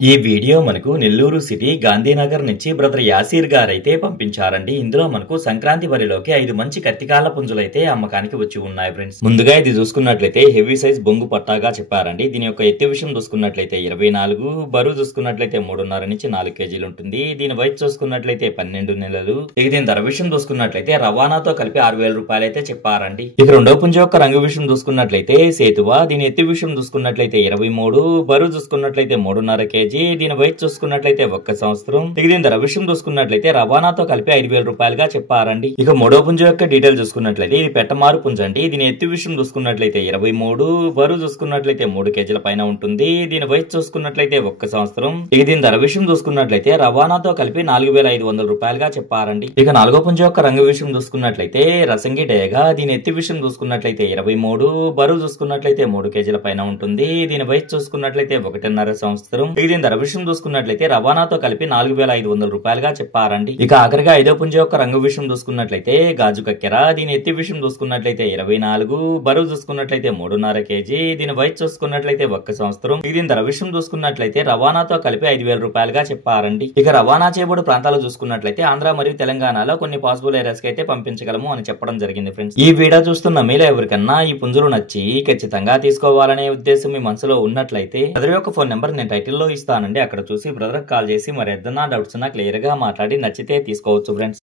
ఈ వీడియో మనకు నెల్లూరు సిటీ గాంధీనగర్ నుంచి బ్రదర్ యాసీర్ గారైతే పంపించారండి. ఇందులో మనకు సంక్రాంతి వరిలోకి 5 మంచి కత్తికాల పుంజులైతే అమ్మకానికి వచ్చి ఉన్నాయి ఫ్రెండ్స్. ముందుగా ఇది చూసుకున్నట్లయితే హెవీ సైజ్ బొంగు పట్టాగా చెప్పారండి. దీని యొక్క ఎత్తు విషయం చూసుకున్నట్లయితే 24, బరువు చూసుకున్నట్లయితే 3.5 నుంచి 4 కేజీలు ఉంటుంది. దీని వయసు చూసుకున్నట్లయితే 12 నెలలు. ఇక దీని ధర విషయం చూసుకున్నట్లయితే రవాణాతో కలిపి 6,000 రూపాయలు అయితే చెప్పారండి. ఇక రెండో పుంజు యొక్క రంగు విషయం చూసుకున్నట్లయితే సేతువ. దీని ఎత్తు విషయం చూసుకున్నట్లయితే 23, బరువు చూసుకున్నట్లయితే 3.5 కేజీ. దీని వయసు చూసుకున్నట్లయితే 1 సంవత్సరం. ఇక దీని ధర విషయం చూసుకున్నట్లయితే రవాణాతో కలిపి 5,000 రూపాయలుగా చెప్పారండి. ఇక మూడో పుంజు యొక్క డీటెయిల్ చూసుకున్నట్లయితే ఇది పెట్టమారు పుంజు అండి. దీని ఎత్తు విషయం చూసుకున్నట్లయితే 23, బరువు చూసుకున్నట్లయితే 3 కేజీల పైన ఉంటుంది. దీని వయసు చూసుకున్నట్లయితే 1 సంవత్సరం. ఇక దీని ధర విషయం చూసుకున్నట్లయితే రవాణాతో కలిపి 4,500 రూపాయలుగా చెప్పారండి. ఇక నాలుగో పుంజు యొక్క రంగు విషయం చూసుకున్నట్లయితే రసంగి డేగా. దీని ఎత్తు విషయం చూసుకున్నట్లయితే 23, బరువు చూసుకున్నట్లయితే 3 కేజీల పైన ఉంటుంది. దీని వయసు చూసుకున్నట్లయితే 1.5 సంవత్సరం. ఇక దీని ధర విషయం చూసుకున్నట్లయితే రవాణాతో కలిపి 4,500 రూపాయలుగా చెప్పారండి. ఇక ఆఖరిగా ఐదో పుంజు యొక్క రంగు విషయం చూసుకున్నట్లయితే గాజు కక్కెర. దీని ఎత్తి విషయం చూసుకున్నట్లయితే 24, బరువు చూసుకున్నట్లయితే 3.5 కేజీ. దీని వయసు చూసుకున్నట్లయితే 1 సంవత్సరం. ఇక దీని ధర విషయం చూసుకున్నట్లయితే రవాణాతో కలిపి 5,000 రూపాయలుగా చెప్పారండి. ఇక రవాణా చేయబడి ప్రాంతాలు చూసుకున్నట్లయితే ఆంధ్ర మరియు తెలంగాణలో కొన్ని పాసిబుల్ ఏరియాస్ కి అయితే పంపించగలము అని చెప్పడం జరిగింది ఫ్రెండ్స్. ఈ వీడియో చూస్తున్న మీలో ఎవరికన్నా ఈ పుంజులు నచ్చి ఖచ్చితంగా తీసుకోవాలనే ఉద్దేశం మీ మనసులో ఉన్నట్లయితే బ్రదర్ యొక్క ఫోన్ నెంబర్ నేను టైటిల్ లో ఇస్తానండి. అక్కడ చూసి బ్రదర్ కాల్ చేసి మరి ఏదైనా డౌట్స్ ఉన్నా క్లియర్ గా మాట్లాడి నచ్చితే తీసుకోవచ్చు ఫ్రెండ్స్.